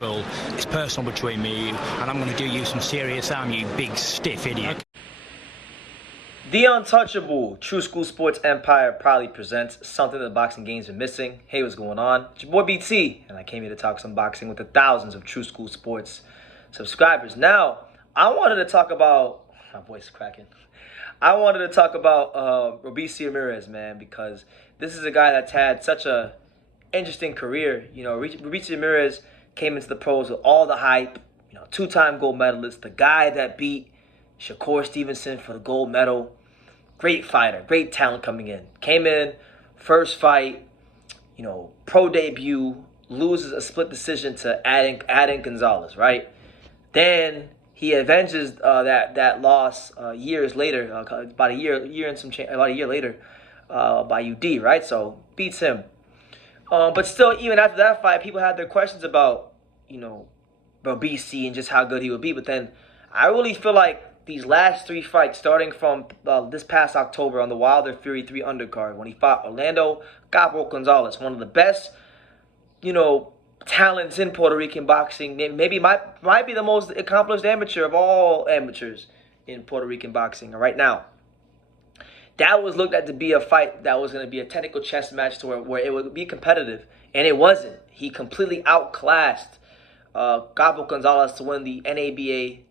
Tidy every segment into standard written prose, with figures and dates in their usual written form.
Well, it's personal between me and you, and I'm going to do you some serious harm, you big stiff idiot. The Untouchable True School Sports Empire proudly presents something that boxing games are missing. Hey, what's going on? It's your boy BT, and I came here to talk some boxing with the thousands of True School Sports subscribers. Now, I wanted to talk about my voice is cracking. I wanted to talk about Robeisy Ramirez, man, because this is a guy that's had such a interesting career. You know, Robeisy Ramirez came into the pros with all the hype. You know, two-time gold medalist, the guy that beat Shakur Stevenson for the gold medal. Great fighter, great talent coming in. Came in, first fight, you know, pro debut, loses a split decision to Adin Gonzalez, right? Then he avenges that loss years later, about a year later, by UD, right? So beats him. But still, even after that fight, people had their questions about, you know, Robeisy and just how good he would be. But then I really feel like these last three fights, starting from this past October on the Wilder Fury 3 undercard, when he fought Orlando Capo Gonzalez, one of the best, you know, talents in Puerto Rican boxing. Maybe might be the most accomplished amateur of all amateurs in Puerto Rican boxing right now. That was looked at to be a fight that was going to be a technical chess match to where it would be competitive, and it wasn't. He completely outclassed Capo Gonzalez to win the NABA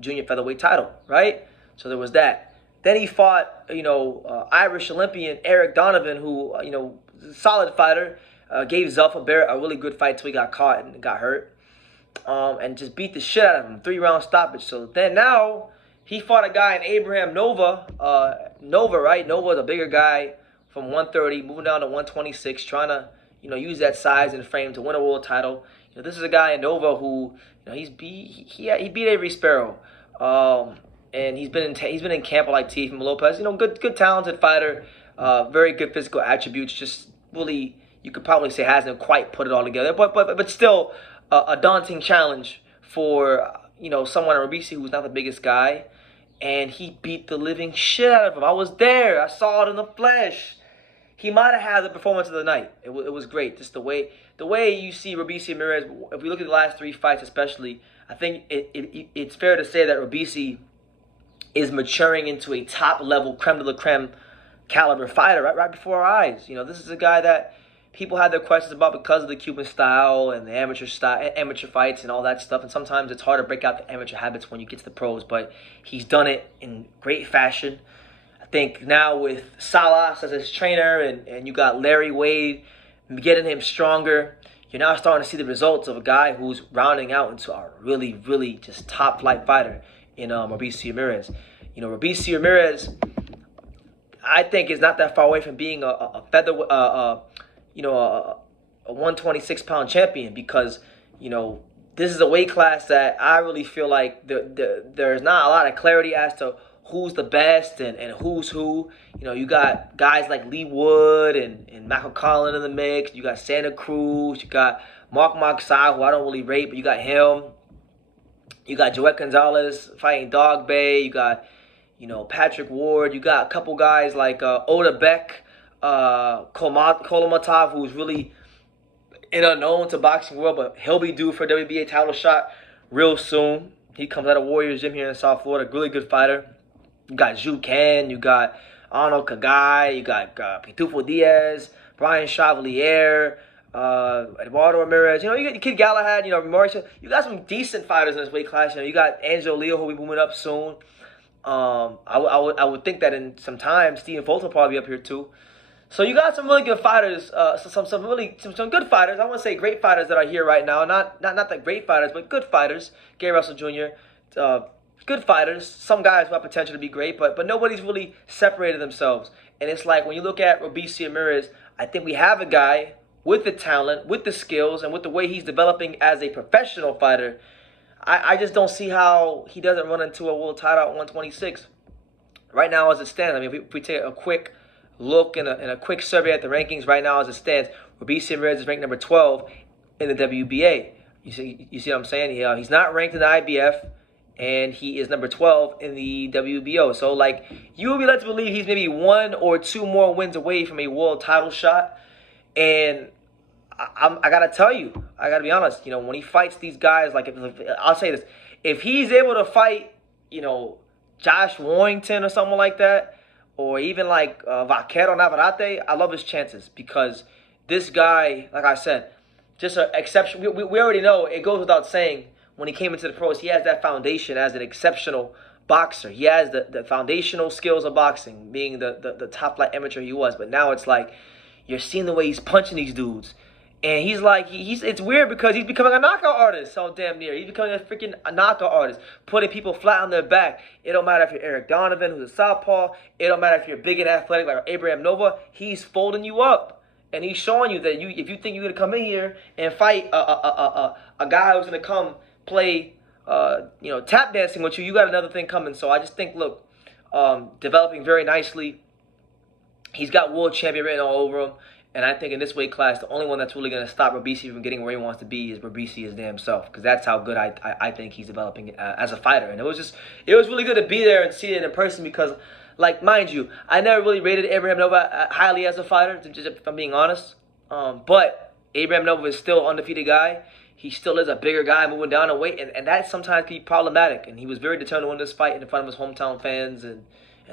junior featherweight title, right? So there was that. Then he fought, you know, Irish Olympian Eric Donovan, who, you know, solid fighter, gave Zelfa Barrett a really good fight till he got caught and got hurt, and just beat the shit out of him, 3-round stoppage. So then now he fought a guy in Abraham Nova, right? Nova's a bigger guy from 130, moving down to 126, trying to, you know, use that size and frame to win a world title. You know, this is a guy in Nova who, you know, he beat Avery Sparrow, and he's been in camp like Teofimo Lopez. You know, good talented fighter, very good physical attributes. Just really, you could probably say hasn't quite put it all together, but still a daunting challenge for, you know, someone like Robeisy who's not the biggest guy, and he beat the living shit out of him. I was there. I saw it in the flesh. He might have had the performance of the night. It was great. Just the way you see Robeisy Ramirez. If we look at the last three fights, especially, I think it's fair to say that Robeisy is maturing into a top level creme de la creme caliber fighter right before our eyes. You know, this is a guy that people had their questions about because of the Cuban style and the amateur fights and all that stuff. And sometimes it's hard to break out the amateur habits when you get to the pros. But he's done it in great fashion. I think now with Salas as his trainer and you got Larry Wade getting him stronger, you're now starting to see the results of a guy who's rounding out into a really, really just top flight fighter in Robeisy Ramirez. You know, Robeisy Ramirez, I think, is not that far away from being a 126-pound champion, because, you know, this is a weight class that I really feel like there's not a lot of clarity as to who's the best and who's who. You know, you got guys like Lee Wood and Michael Collin in the mix. You got Santa Cruz. You got Mark Moxai, who I don't really rate, but you got him. You got Joet Gonzalez fighting Dog Bay. You got, you know, Patrick Ward. You got a couple guys like Oda Beck, Kolomatov, who's really an unknown to boxing world, but he'll be due for a WBA title shot real soon. He comes out of Warriors Gym here in South Florida. Really good fighter. You got Zhu Can, you got Arnold Kagai, you got Pitufo Diaz, Brian Chevalier, Eduardo Ramirez. You know, you got Kid Galahad, you know, Mauricio. You got some decent fighters in this weight class. You know, you got Angelo Leo, who will be moving up soon. I would think that in some time, Stephen Fulton will probably be up here too. So you got some really good fighters, some good fighters. I wouldn't say great fighters that are here right now. Not that great fighters, but good fighters. Gary Russell Jr., good fighters. Some guys who have potential to be great, but nobody's really separated themselves. And it's like when you look at Robeisy Ramirez, I think we have a guy with the talent, with the skills, and with the way he's developing as a professional fighter. I just don't see how he doesn't run into a world title at 126 right now as it stands. I mean, if we take a quick look and a quick survey at the rankings right now as it stands, Robeisy Ramirez is ranked number 12 in the WBA. You see what I'm saying? He's not ranked in the IBF, and he is number 12 in the WBO. So, like, you would be led to believe he's maybe 1 or 2 more wins away from a world title shot. And I gotta tell you, I gotta be honest. You know, when he fights these guys, like I'll say this, if he's able to fight, you know, Josh Warrington or someone like that, or even like Vaquero Navarrete, I love his chances because this guy, like I said, just an exception. We already know, it goes without saying, when he came into the pros, he has that foundation as an exceptional boxer. He has the foundational skills of boxing, being the top flight amateur he was. But now it's like, you're seeing the way he's punching these dudes. And he's like, it's weird because he's becoming a knockout artist so damn near. He's becoming a freaking knockout artist, putting people flat on their back. It don't matter if you're Eric Donovan, who's a southpaw. It don't matter if you're big and athletic like Abraham Nova. He's folding you up. And he's showing you that if you think you're going to come in here and fight a guy who's going to come play tap dancing with you, you got another thing coming. So I just think, look, developing very nicely. He's got world champion written all over him. And I think in this weight class, the only one that's really going to stop Robeisy from getting where he wants to be is Robeisy his damn self. Because that's how good I think he's developing as a fighter. And it was really good to be there and see it in person because, like, mind you, I never really rated Abraham Nova highly as a fighter, if I'm being honest. But Abraham Nova is still an undefeated guy. He still is a bigger guy moving down in weight. And that sometimes can be problematic. And he was very determined to win this fight in front of his hometown fans and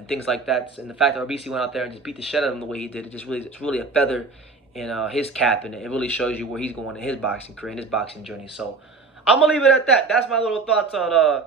things like that. And the fact that Robeisy went out there and just beat the shit out of him the way he did, it's really a feather in his cap, and it really shows you where he's going in his boxing career, in his boxing journey. So I'm gonna leave it at that. That's my little thoughts on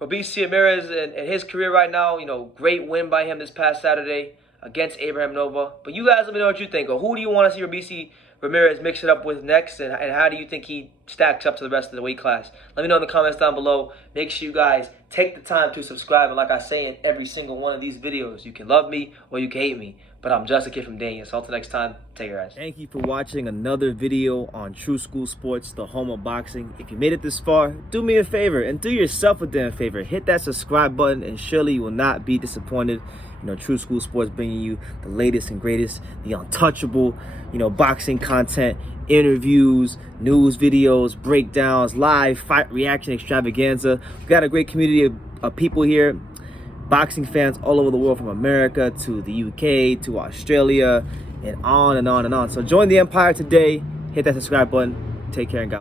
Robeisy Ramirez and his career right now. You know, great win by him this past Saturday against Abraham Nova. But you guys let me know what you think. Or who do you want to see Robeisy Ramirez mix it up with next, and how do you think he stacks up to the rest of the weight class? Let me know in the comments down below. Make sure you guys take the time to subscribe. And like I say in every single one of these videos, you can love me or you can hate me, but I'm just a kid from Daniel. So until next time, take care, guys. Thank you for watching another video on True School Sports, the home of boxing. If you made it this far, do me a favor and do yourself a damn favor. Hit that subscribe button and surely you will not be disappointed. You know, True School Sports bringing you the latest and greatest, the untouchable, boxing content, interviews, news videos, breakdowns, live fight reaction extravaganza. We've got a great community of people here, boxing fans all over the world, from America to the UK to Australia and on and on and on. So join the empire today. Hit that subscribe button. Take care and God.